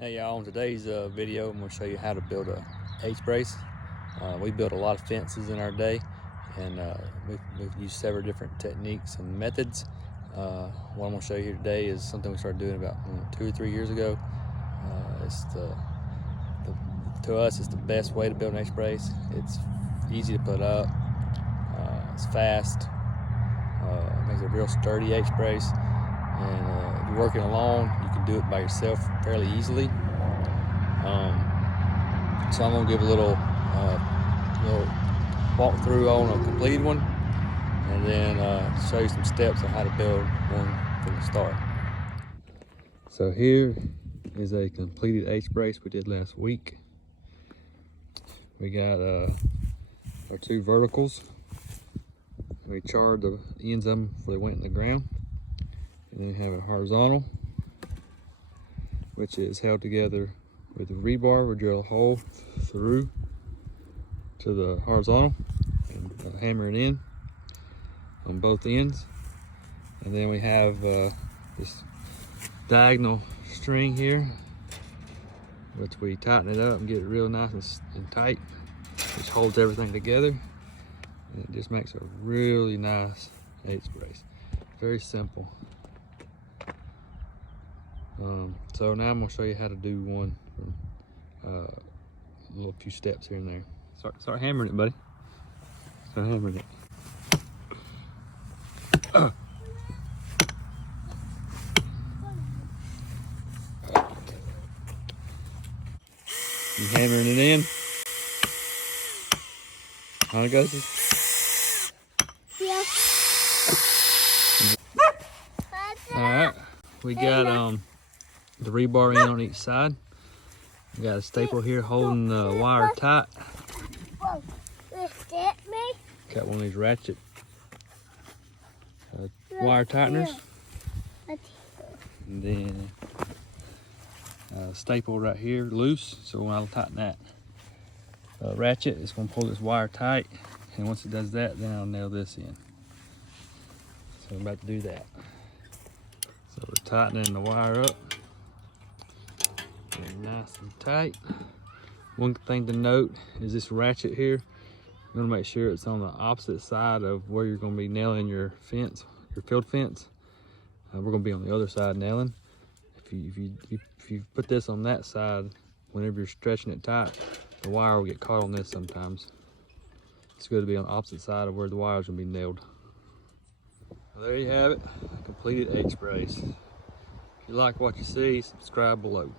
Hey y'all, on today's video I'm going to show you how to build a H-brace. We built a lot of fences in our day, and we've used several different techniques and methods. What I'm going to show you here today is something we started doing about 2 or 3 years ago. To us, it's the best way to build an H-brace. It's easy to put up, it's fast, it makes a real sturdy H-brace, and if you're working alone, you can do it by yourself fairly easily. So I'm going to give a little walkthrough on a completed one, and then show you some steps on how to build one from the start. So here is a completed H-brace we did last week. We got our 2 verticals. We charred the ends of them before they went in the ground. And then we have a horizontal, which is held together with a rebar. We drill a hole through to the horizontal and hammer it in on both ends. And then we have this diagonal string here, which we tighten it up and get it real nice and tight, which holds everything together, and it just makes a really nice H-brace. Very simple. So now I'm going to show you how to do one from a little few steps here and there. Start hammering it, buddy. Start hammering it. You hammering it in? On it goes. Yeah. Alright, we got the rebar in on each side. We got a staple here holding the wire tight. Got one of these ratchet wire tighteners. And then staple right here loose, so when I'll tighten that ratchet, it's going to pull this wire tight, and once it does that, then I'll nail this in. So I'm about to do that. So we're tightening the wire up, getting nice and tight. One thing to note is this ratchet here. You're going to make sure it's on the opposite side of where you're going to be nailing your fence, your field fence. We're going to be on the other side nailing. If you put this on that side, whenever you're stretching it tight, the wire will get caught on this sometimes. It's good to be on the opposite side of where the wire is going to be nailed. Well, there you have it, a completed H-brace. If you like what you see, subscribe below.